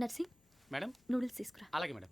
నర్సి madam noodles తీసుకురా. అలాగే madam.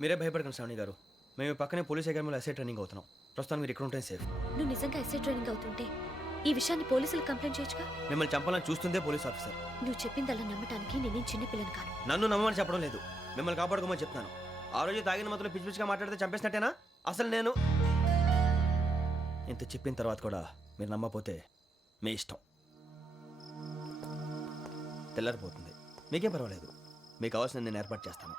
మీరే భయపడకండి శ్రావణి గారు. మేము పక్కనే పోలీస్ అకాడమీలో ఎస్ఐ ట్రైనింగ్ అవుతున్నాం. ప్రస్తుతం మీరు ఇక్కడ ఉంటే సేఫ్. నువ్వు నిజంగా ఎస్ఐ ట్రైనింగ్ అవుతుంటే ఈ విషయాన్ని పోలీసులకు కంప్లైంట్ చేయొచ్చుగా. మిమ్మల్ని చంపాలని చూస్తుందే పోలీస్ ఆఫీసర్. నువ్వు చెప్పిందల్లా నమ్మటానికి నేనేం చిన్నపిల్లని కాను. నన్ను నమ్మమని చెప్పడం లేదు, మిమ్మల్ని కాపాడుకోమని చెప్తాను. ఆ రోజు తాగిన మొదలు పిచ్చి పిచ్చిగా మాట్లాడితే చంపేసినట్టేనా? అసలు నేను ఇంత చెప్పిన తర్వాత కూడా మీరు నమ్మపోతే మీ ఇష్టం. తెల్లారిపోతుంది, మీకే పర్వాలేదు. మీకు కావాల్సిన నేను ఏర్పాటు చేస్తాను.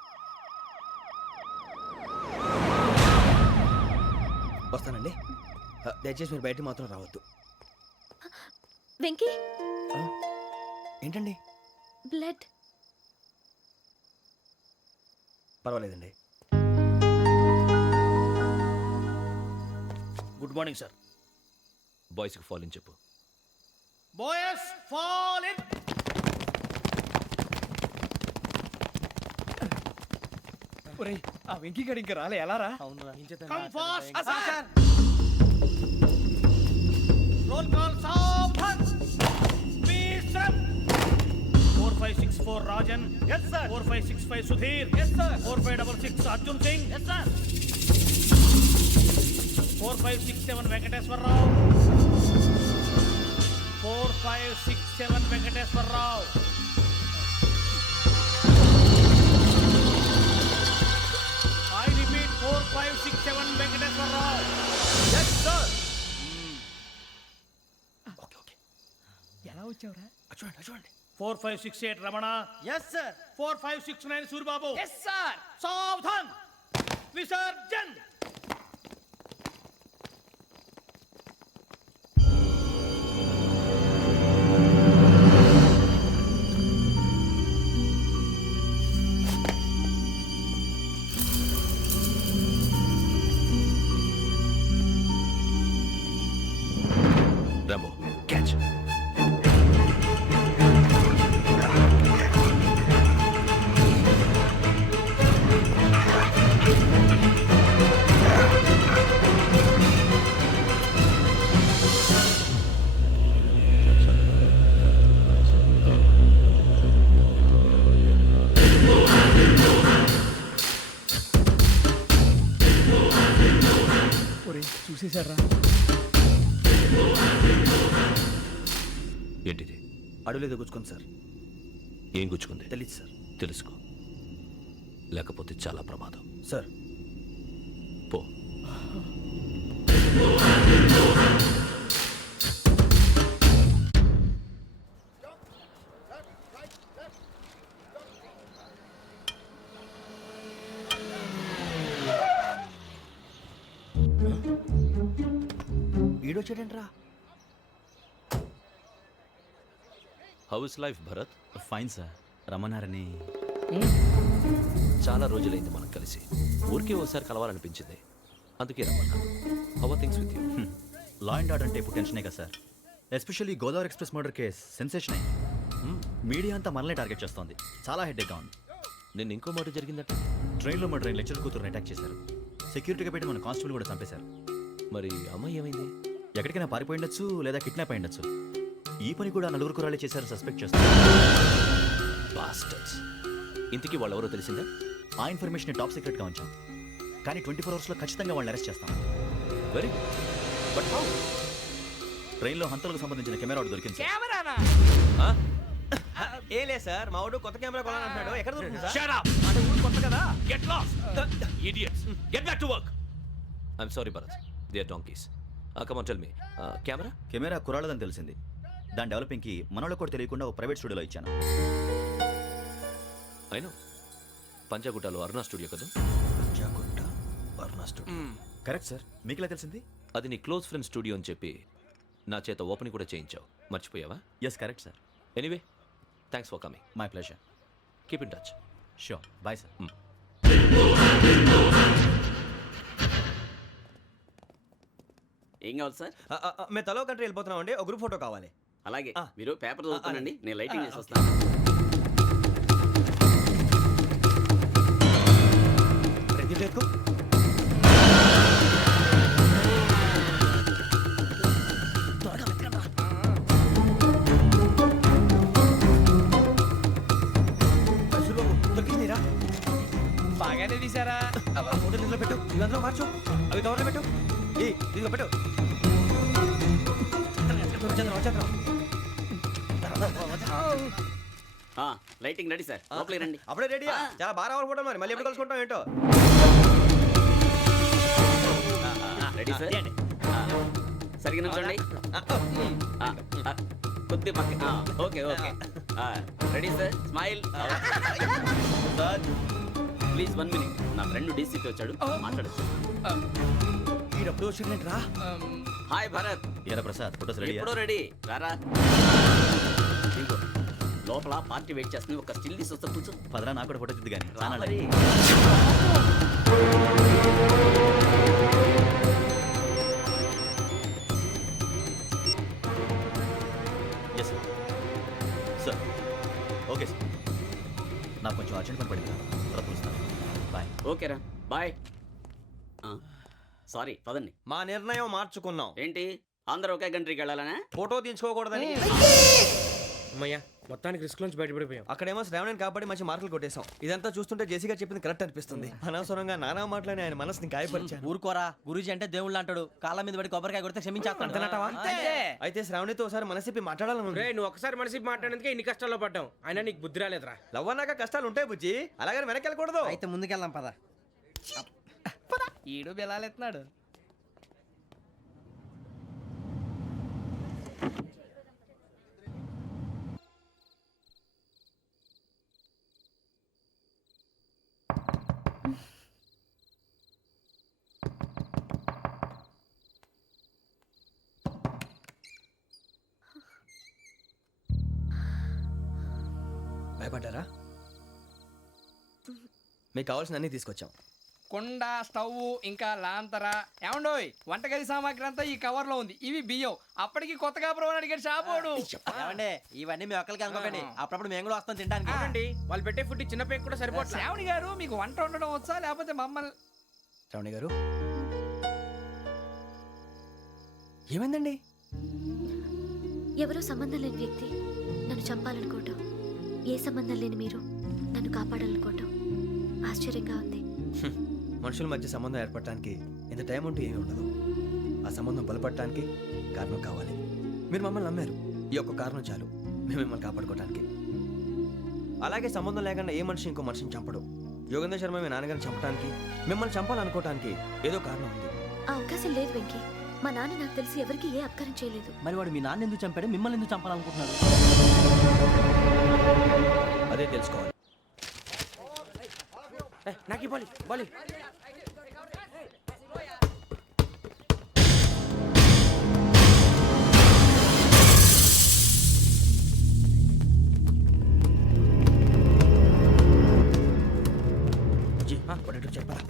వస్తానండి. దయచేసి మీరు బయటికి మాత్రం రావద్దు. వెంకీ, ఏంటండి? బ్లడ్. పర్వాలేదండి. Good morning sir. బాయ్స్కి ఫాల్ ఇన్ చెప్పు. Boys fall in. ఒరేయ్, ఆ వెంకీ గడి ఇంకా రాలే, ఎలా రా? Come fast sir. Roll call సావధాన్. Speed up. 4564 Rajan. yes sir. 4565 Sudheer. yes sir. 4566 Arjun Singh. yes sir. 4567 Venkateswararao. 4567 Venkateswararao. I repeat 4567 Venkateswararao. Yes, sir. Okay okay. ఎలా వచ్చావురా? చూడండి చూడండి. 4568 Ramana. yes sir. 4569 Suribabu. yes sir. సావధాన్. విసర్జన్. Rambo catch. ఒరేయ్, చూసేశారా? ఏంటిది? అడవులేదో గుచ్చుకోండి సార్. ఏం గుచ్చుకుంది? తెలీదు సార్. తెలుసుకో, లేకపోతే చాలా ప్రమాదం. సార్ పో. ఈడొచ్చాడంట్రా. How is life Bharat? Fine sir. రమ్మన్నారని. చాలా రోజులైంది మనం కలిసి. ఊరికే ఒకసారి కలవాలనిపించింది, అందుకే రమ్మన్నా. How are things with you? Law and order అంటే ఇప్పుడు టెన్షనే కదా sir. Especially Godavari express murder case sensation అయింది. మీడియా అంతా మనల్ని టార్గెట్ చేస్తోంది. చాలా హెడ్ఏక్గా ఉంది. నిన్న ఇంకో మాట జరిగిందట. ట్రైన్లో మా ట్రైన్ లెక్చర్ కూతురుని అటాక్ చేశారు. సెక్యూరిటీగా పెట్టి మన కానిస్టేబుల్ కూడా చంపేశారు. మరి అమ్మాయి ఏమైంది? ఎక్కడికైనా పారిపోయి ఉండొచ్చు లేదా కిడ్నాప్ అయి ఉండొచ్చు. ఈ పని కూడా నలుగురు కురాలే చేశారు సస్పెక్ట్ చేస్తారు. బాస్టర్స్. ఇంతకీ వాళ్ళెవరో తెలిసిందా? ఆ ఇన్ఫర్మేషన్ టాప్ సీక్రెట్గా ఉంచాం, కానీ 24 అవర్స్లో ఖచ్చితంగా వాళ్ళని అరెస్ట్ చేస్తాం. Very but how? ట్రైన్లో హంతలకు సంబంధించిన కెమెరా ఒకటి దొరికింది సార్. కెమెరానా? ఏ లే సార్, మా వాడు కొత్త కెమెరా కొనాలంటున్నాడు. ఎక్కడ దొరుకుతుంది సార్? Shut up! అంటే ఊరు కొత్త కదా. Get lost! Idiots! Get back to work! I'm sorry, Bharat. They are donkeys. Come on, tell me. Camera? Camera కురాలదని తెలిసింది. దాని డెవలపింగ్కి మనలో కూడా తెలియకుండా ఒక ప్రైవేట్ స్టూడియోలో ఇచ్చాను. I know. పంజాగుట్టలో అరుణా స్టూడియో కదా? జాగుంట వర్ణ స్టూడియో. Correct sir. మీకు ఎలా తెలిసింది? అది నీ క్లోజ్ ఫ్రెండ్ స్టూడియో అని చెప్పి నా చేత ఓపెన్ కూడా చేయించావు. మర్చిపోయావా? Yes correct sir. Anyway, thanks for coming. My pleasure. Keep in touch. Sure. Bye sir. ఏం కావాలి సార్? మేము తలో కంట్రీ వెళ్ళిపోతున్నాం అండి. ఒక గ్రూప్ ఫోటో కావాలి. అలాగే ఆ. మీరు పేపర్ చదువుతానండి, అలాగే. నేను లైటింగ్ ఆ, చేసి ఓకే. వస్తాను. రెడీ చేసుకో. దొరికిందిరా. బాగానే తీసారా? ఫోటోలు ఇందులో పెట్టు, ఇవందరూ మార్చు, అవి కవర్లో పెట్టు. ఇదిగో పెట్టు. వచ్చేద్దాం. లైటింగ్ రెడీ సార్, లోపలికి రండి. అప్పుడే రెడీ. చాలా బాగా రావాలి ఫోటో. మరి మళ్ళీ ఎప్పుడు కలుసుకుంటాం ఏంటో. Ready sir. సరిగ్గా నుంచోండి. కొద్ది పక్క. Okay okay. Ready sir. Smile. Please 1 minute. నా ఫ్రెండ్ డీసీపీ వచ్చాడు, మాట్లాడచ్చు. ఈడప్పుడు వచ్చిందంటరా. హాయ్ భరత్. ఏరా ప్రసాద్, ఫోటోస్ రెడీ? ఎప్పుడో రెడీ. రారా. ఇదిగో, లోపల పార్టీ వెయిట్ చేస్తుంది. ఒక స్టిల్ తీసి వస్తా, కూర్చో. పదరా, నాకు కూడా ఫోటో చూద్దు కానీ. రా మరి. Yes sir. Sir okay sir. నాకు కొంచెం అర్జెంట్ పని పడింది, తర్వాత పిలుస్తాను. బాయ్. ఓకేరా, బాయ్. సారీ, పదండి. మా నిర్ణయం మార్చుకున్నాం. ఏంటి, అందరూ ఒకే కంట్రీకి వెళ్ళాలనే? ఫోటో తీసుకోకూడదని. అమ్మయ్యా, మొత్తానికి రిస్క్ నుంచి బయటపడిపోయాం. అక్కడేమో శ్రావణిని కాబట్టి మంచి మార్కులు కొట్టేశాం. ఇదంతా చూస్తుంటే జేసీగా చెప్పింది కరెక్ట్ అనిపిస్తుంది. అనవసరంగా నానా మాటలని ఆయన మనసుని గాయపరిచాను. ఊరుకోరా, గురూజీ అంటే దేవుళ్ళు అంటాడు. కాళ్ళ మీద పడి కొబ్బరికాయ కొడితే క్షమించేస్తాడు. అంతేనంటావా? అంతే. అయితే శ్రావణితో ఒకసారి మనసిప్పి మాట్లాడాలను. రే, నువ్వు ఒకసారి మనసి మాట్లాడేందుకే ఇన్ని కష్టాల్లో పడ్డాం. అయినా నీకు బుద్ధి రాలేదురా. లవ్ అన్నాక కష్టాలు ఉంటాయి బుజ్జి, అలాగని వెనక్కి వెళ్ళకూడదు. అయితే ముందుకెళ్దాం పద. ఈడు బెలాలెత్తున్నాడు. భయపడ్డారా? మీకు కావాల్సిన అన్ని తీసుకొచ్చాం. కుండ, స్టవ్, ఇంకా లాంతర. ఏమండోయ్, వంటగది సామాగ్రి అంతా ఈ కవర్ లో ఉంది. ఇవి బియ్యం. అప్పటికి కొత్తగా బ్రౌన్ అడిగాడు షాపోడు. ఏమండి, ఇవన్నీ మీ ఒక్కరికి అనుకోకండి. అప్పుడప్పుడు మేము కూడా వస్తాం తినడానికి. అవునండి, వాళ్ళు పెట్టే ఫుడ్ చిన్న పేక్ కూడా సరిపోతుంది. శ్రావణి గారు, మీకు వంట వండడం వచ్చా లేకపోతే మమ్మల్ని? శ్రావణి గారు ఏమైందండి? ఎవరో సంబంధం లేని వ్యక్తి నన్ను చంపాలనుకోవటం, ఏ సంబంధం లేని మీరు నన్ను కాపాడాలనుకోవటం ఆశ్చర్యంగా ఉంది. మనుషుల మధ్య సంబంధం ఏర్పడటానికి ఇంత టైం ఉంటే ఏమీ ఉండదు. ఆ సంబంధం బలపడటానికి కారణం కావాలి. మీరు మమ్మల్ని నమ్మారు, ఈ ఒక్క కారణం చాలు మేము మిమ్మల్ని కాపాడుకోవడానికి. అలాగే సంబంధం లేకుండా ఏ మనిషి ఇంకో మనిషిని చంపడు. యోగేంద్ర శర్మ మీ నాన్నగారిని చంపడానికి, మిమ్మల్ని చంపాలనుకోవటానికి ఏదో కారణం ఉంది. ఆ అవకాశం లేదు వెంకీ. మా నాన్న నాకు తెలిసి ఎవరికి ఏ అపకారం చేయలేదు. మరి వాడు మీ నాన్న ఎందుకు చంపాడు, మిమ్మల్ని ఎందుకు చంపాలనుకుంటున్నాడు? అదే తెలుసుకోవాలి. నాకు ఇవ్వాలి బాలి. చెప్పరా?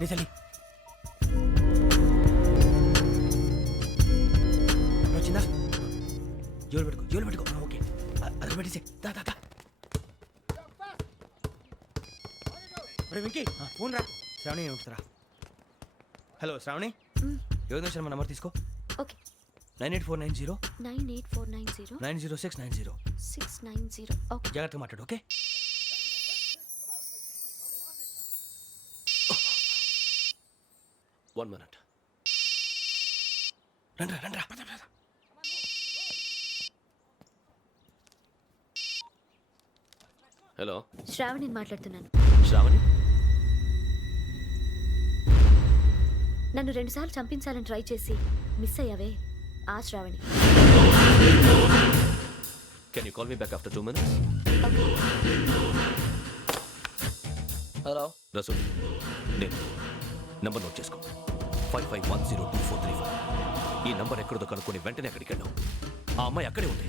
నీ తల్లి వచ్చిందా? జోలు పెట్టుకో ఓకే. అది పెట్టేసి దా దా దా. వెంకీ ఫోన్ రా. శ్రావణి ఉంటుందిరా. హలో శ్రావణి, యోగేంద్ర శర్మ నంబర్ తీసుకో. ఓకే. 98490 98490 90690. 690. ఓకే. జాగ్రత్తగా మాట్లాడు ఓకే. One minute. రండ్రా హలో శ్రావణిని మాట్లాడుతున్నాను. శ్రావణి, నన్ను 2 సార్లు చంపించాలని ట్రై చేసి మిస్ అయ్యావే, ఆ Shravani. can you call me back after 2 minutes? Hello Rasu, నేను నంబర్ నోట్ చేసుకో. 55102435. ఈ నంబర్ ఎక్కడదో కనుక్కొని వెంటనే అక్కడికి వెళ్ళాం. ఆ అమ్మాయి అక్కడే ఉంది.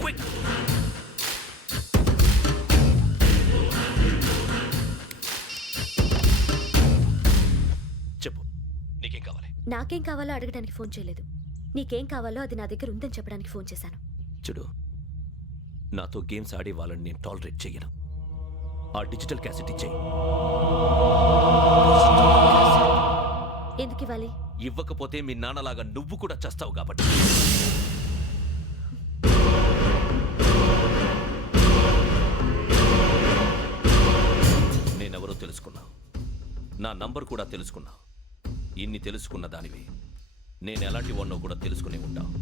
క్విక్. చెప్పు, నీకేం కావాలి? నాకేం కావాలో అడగడానికి ఫోన్ చేయలేదు. నీకేం కావాలో అది నా దగ్గర ఉందని చెప్పడానికి ఫోన్ చేశాను. చూడు, నాతో గేమ్స్ ఆడే వాళ్ళని నేను టాలరేట్ చెయ్యను. ఆ డిజిటల్ క్యాసెట్ ఇచ్చేయి. ఎందుకు ఇవ్వాలి? ఇవ్వకపోతే మీ నాన్నలాగా నువ్వు కూడా చస్తావు కాబట్టి. నేనెవరో తెలుసుకున్నావు, నా నంబర్ కూడా తెలుసుకున్నావు. ఇన్ని తెలుసుకున్న దానివి నేను ఎలాంటి వాడినో కూడా తెలుసుకునే ఉంటావు.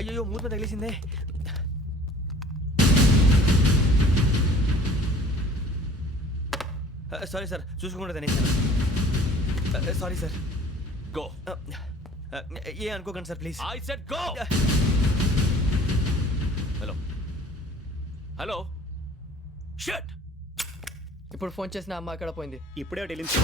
అయ్యో మూత తగిలేసిందే. సారీ సార్, చూసుకుంటా తినేసాను. Sorry sir. గో. ఏ అనుకోకండి sir please. I said go. Hello hello, shut. ఇప్పుడు ఫోన్ చేసిన అమ్మ అక్కడ పోయింది. ఇప్పుడే వెళ్ళింది.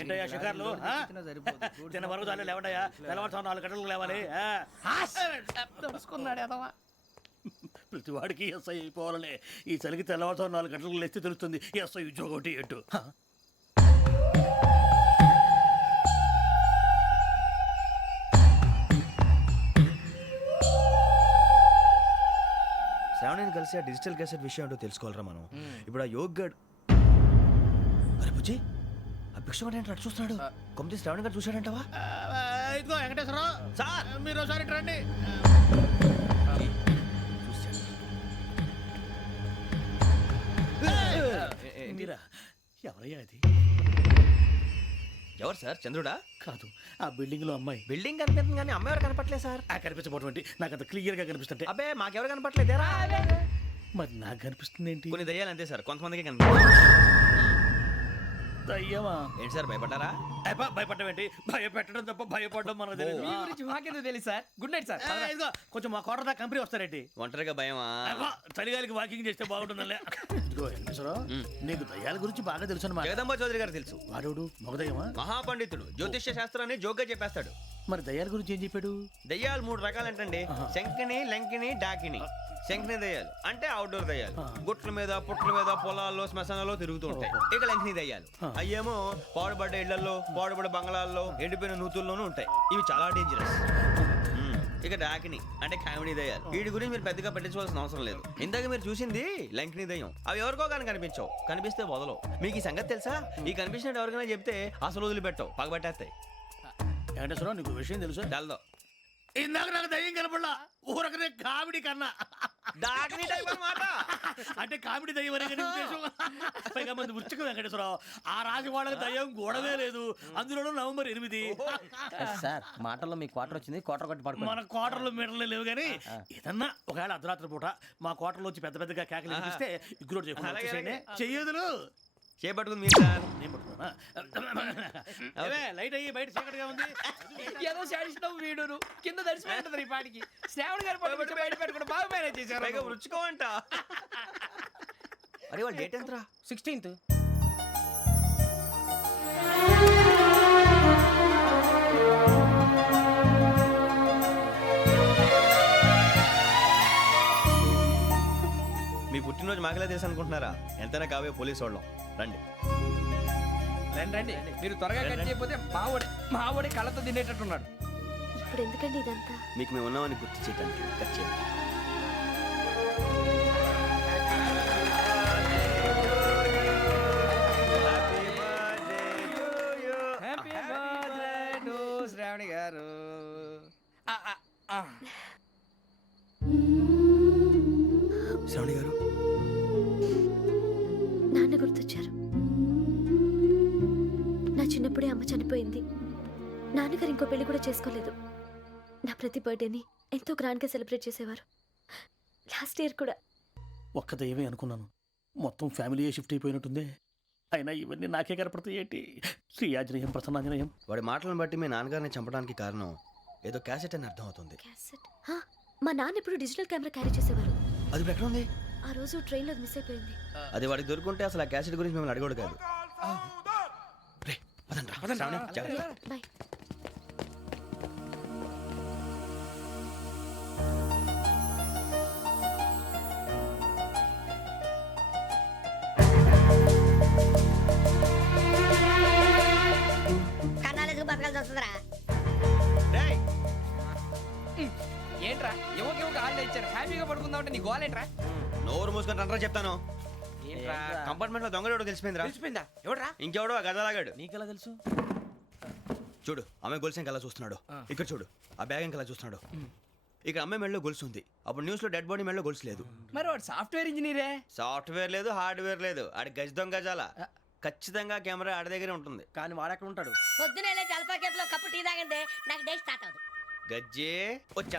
ఏంటయ్యా షికార్లు? తిన్న వరకు దాన్ని లేవండయ్యా. తెల్లవారుతో 4 గంటలకు లేవాలి. ప్రతి వాడికి ఎస్ఐ అయిపోవాలనే ఈ చలికి తెల్లవారుతో 4 గంటలకు లేస్తే తెలుస్తుంది ఎస్ఐ ఉద్యోగం ఒకటి ఎటు. శ్రావణిని కలిసి ఆ డిజిటల్ క్యాసెట్ విషయం ఏంటో తెలుసుకోవాలరా మనం. ఇప్పుడు ఆ యోగ్ గడ్, అరే బుజ్జి, ఆ భిక్షం అంటే అటు చూస్తున్నాడు. కొమ్మిది శ్రావణి గారు చూశాడంటావా? ఇదిగో వెంకటేశ్వరరావు సార్, మీరు ఒకసారి రండి. మీరా? ఎవరయ్యా అది? ఎవరు సార్? చంద్రుడా? కాదు, ఆ బిల్డింగ్ లో అమ్మాయి. బిల్డింగ్ కనిపిస్తుంది కానీ అమ్మాయి ఎవరు కనపట్లేదు సార్. కనిపించబోటువంటి నాకు అంత క్లియర్ గా కనిపిస్తుంటే. అబ్బే మాకెవరు కనపట్లేదేరా? మరి నాకు కనిపిస్తుంది ఏంటి? కొన్ని దయ్యాలు అంతే సార్, కొంతమందికి కనిపిస్తుంది. దయ్యమా? ఏంటి సార్ భయపడ్డారా? భయపడడం ఏంటి? భయపెట్టడం తప్ప భయపడడం మనకు తెలియదు. మీ గురించి మాకెందుకు తెలుసు సార్. Good night sir. ఇదిగో కొంచెం మా కోట దాకా కంపెనీ వస్తారేంటి? ఒంటరిగా భయమా? చలిగాలికి వాకింగ్ చేస్తే బాగుంటుందిలే. ఇదిగో వెంకటేశ్వరరావు, నీకు దయ్యాల గురించి బాగా తెలుసు అన్నమాట. జగదంబ చౌదరి గారు తెలుసు. వాడోడు మగదయ్యమా? మహాపండితుడు, జ్యోతిష్య శాస్త్రాన్ని జోగ్గా చెప్పేస్తాడు. మరి దయ్యాల గురించి ఏం చెప్పాడు? దయ్యాలు 3 రకాలంటండి. శంకిని, లంకిని, డాకిని. శంకిని దయ్యాలు అంటే అవుట్డోర్ దయ్యాలు, గుట్ల మీద పుట్ల మీద పొలాల్లో శ్మశానాల్లో తిరుగుతూ ఉంటాయి. ఇక లంకిని దయ్యాలు అయ్యేమో పాడుబడ్డ ఇళ్లలో, పాడుబడ్డ బంగ్లాల్లో, ఎండిపోయిన నూతుల్లోనూ ఉంటాయి. ఇవి చాలా డేంజరస్. ఇక డాకిని అంటే కామెడీ దయ్యాలు. వీటి గురించి మీరు పెద్దగా పట్టించుకోవాల్సిన అవసరం లేదు. ఇందాక మీరు చూసింది లంకిని దయ్యం. అవి ఎవరికో కానీ కనిపించవు, కనిపిస్తే వదలవు. మీకు ఈ సంగతి తెలుసా? ఈ కనిపించినట్టు ఎవరికైనా చెప్తే అసలు వదిలిపెట్టవు, పగబట్టేస్తాయి. వెంకటేశ్వరరావు, నీకు విషయం తెలుసు? డల్దో ఇందాక నాకు దయ్యం కనపడలా, ఊరకనే కామెడీ కన్నా. డాకిని టైప్ అన్నమాట. అంటే కామెడీ దయ్యం అనే కదా ఉద్దేశం. పైగా మంది వృచ్చిక వెంకటేశ్వరరావు, ఆ రాజు వాళ్ళకి దయ్యం గొడవే లేదు. అందులోనూ నవంబర్ 8. సార్ మాటల్లో మీ క్వార్టర్ వచ్చింది, క్వార్టర్ కొట్టి పడుకో. మన క్వార్టర్లో మీటర్లు లేవు కానీ ఏదన్నా ఒకవేళ అర్ధరాత్రి పూట మా క్వార్టర్లో వచ్చి పెద్ద పెద్దగా కేకలు వినిపిస్తే ఇగ్గురు చెయ్యదులు చేపట్టుకుంది మీరు సార్. నేను పట్టుకున్నా. లైట్ అయ్యి బయట చీకటిగా ఉంది. ఏదో శాడిస్తావు వీడును కింద దర్శనం ఈ పాటికి. శ్రావణ్ గారు పట్టుకొచ్చి బయట పెట్టుకుంటే బాగా మేనేజ్ చేశారు. పైగా రుచుకోవంట. అరే వాళ్ళ డేట్ ఎంతరా? 16th. మీ పుట్టినరోజు మాకలే తెలుసు అనుకుంటున్నారా? ఎంతైనా కావే పోలీసు వాళ్ళం. రండి రండి రండి. మీరు త్వరగా కట్ చేయకపోతే మావోడి కళ్ళతో తినేటట్టున్నాడు. ఇప్పుడు ఎందుకండి ఇదంతా? మీకు మేము ఉన్నామని గుర్తు చేయడానికి కట్ చేయండి. హ్యాపీ బర్త్డే టు శ్రావణి గారు. శ్రావణి గారు, నాన్న గుర్తొచ్చారు. నా చిన్నప్పుడే అమ్మ చనిపోయింది. నాన్నగారు ఇంకో పెళ్లి కూడా చేసుకోలేదు. నా ప్రతి బర్త్డేని ఎంతో గ్రాండ్గా సెలబ్రేట్ చేసేవారు. లాస్ట్ ఇయర్ కూడా. ఒక్క దయ్యమే అనుకున్నాను, మొత్తం ఫ్యామిలీయే షిఫ్ట్ అయిపోయినట్టుంది. అయినా ఇవన్నీ నాకే కనపడతాయి ఏంటి? శ్రీ ఆంజనేయం ప్రసన్నాంజనేయం. వాడి మాటలను బట్టి మీ నాన్నగారిని చంపడానికి కారణం ఏదో క్యాసెట్ అని అర్థం అవుతుంది. క్యాసెట్? మా నాన్న ఎప్పుడు డిజిటల్ కెమెరా క్యారీ చేసేవారు. అది ఇప్పుడు ఎక్కడ ఉంది? ఆ రోజు ట్రైన్లో మిస్ అయిపోయింది. అది వాడికి దొరుకుంటే అసలు ఆ క్యాసెట్ గురించి మిమ్మల్ని అడగడు కాదు. రే, పదండ్రా. శ్రావణి, జాగ్రత్త. బాయ్. కన్నాలకు బతకాల్సి వస్తుందిరా. రేయ్, ఏంట్రా ఎవరికి హాలిడే ఇచ్చారు, హ్యాపీగా పడుకుందాం అంటే నీ గోల్ ఏంట్రా? నోరు మూసుకొని రండ్రా చెప్తాను. ఏంట్రా కంపార్ట్మెంట్ లో దొంగడు తెలిసిపోయిందిరా. తెలిసిపోయిందా? ఎవడ్రా? ఇంకెవడో ఆ గదలాగాడు. నీకెలా తెలుసు? చూడు, ఆమె గొలుసు ఇంకలా చూస్తున్నాడు. ఇక్కడ చూడు, ఆ బ్యాగ్ ఇంకలా చూస్తున్నాడు. ఇక్కడ అమ్మాయి మెడలో గొలుసు ఉంది. అప్పుడు న్యూస్ లో డెడ్ బాడీ మెడలో గొలుసు లేదు. మరి వాడు సాఫ్ట్వేర్ ఇంజనీరే. సాఫ్ట్వేర్ లేదు, హార్డ్వేర్ లేదు. ఆడి గజ దొంగ గజాల. ఖచ్చితంగా కెమెరా ఆడి దగ్గరే ఉంటుంది. కానీ వాడెక్కడ ఉంటాడు? పొద్దునే లేచి అల్పా కేఫ్ లో కప్పు టీ తాగండి, నాకు డే స్టార్ట్ అవుతుంది. గజ్జే వచ్చా.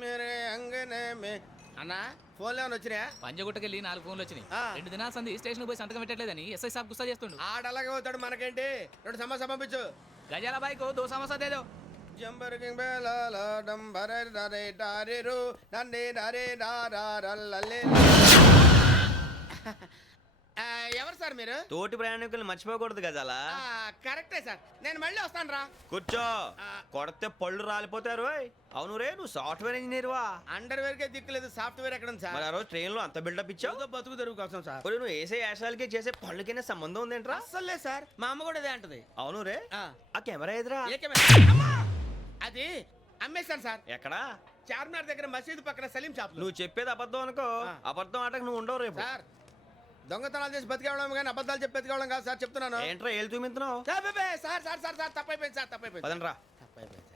మేరే అంగనే మే అన్నా ఫోన్లో వచ్చినా? పంజగుట్టకెళ్ళి 4 ఫోన్లు వచ్చినాయి. 2 దినాల సంది స్టేషన్ పోయి సంతకం పెట్టలేదని ఎస్ఐ సాబ్ గుస్తా చేస్తుండు. ఆడలాగే పోతాడు, మనకేంటి? 2 సమస్య పంపించు. గజాల బైక్ 2 సమస్య దేదో. జంబరకింగ్ బేలాల డంబర డరే డారెరు నన్నే నరే నారల్లలే. ఎవరు సార్ మీరు? తోటి ప్రయాణికులు మర్చిపోకూడదు గజాల. కరెక్టే సార్, నేను మళ్ళీ వస్తాను రా. కూర్చో, కొడితే పళ్ళు రాలిపోతారు. అవును రే, నువ్వు సాఫ్ట్వేర్ ఇంజనీర్ వా? అండర్వేర్ కే దిక్కులేదు, సాఫ్ట్వేర్ ఎక్కడ ఉంది సార్? మరి ఆ రోజు ట్రైన్ లో అంత బిల్డప్ ఇచ్చావు. బతుకు తెరుగు కోసం సార్. నువ్వు వేసే యాశాలకి చేసే పళ్ళకైనా సంబంధం ఉందేంట్రా? అస్సలు లేదు సార్, మా అమ్మ కూడా అదే అంటది. అవును రే, ఆ. ఆ కెమెరా ఎదురా? ఏ కెమెరా? అమ్మా! అది అమ్మేశాను సార్. ఎక్కడా? చార్మినార్ దగ్గర మసీదు పక్కన సలీం షాప్. నువ్వు చెప్పేది అబద్ధం అనుకో. ఆ. అబద్ధం ఆటకు నువ్వు ఉండవు రేపు. సార్ దొంగతనాలు చేసి బతికేవడం కానీ అబద్ధాలు చెప్పి బతికేవడం కాదు సార్, చెప్తున్నాను. ఏంట్రా ఏళ్ళు చూపించినావు? Sir sir sir sir sir తప్పైపోయింది సార్, తప్పైపోయింది. పదండ్రా. తప్పైపోయింది.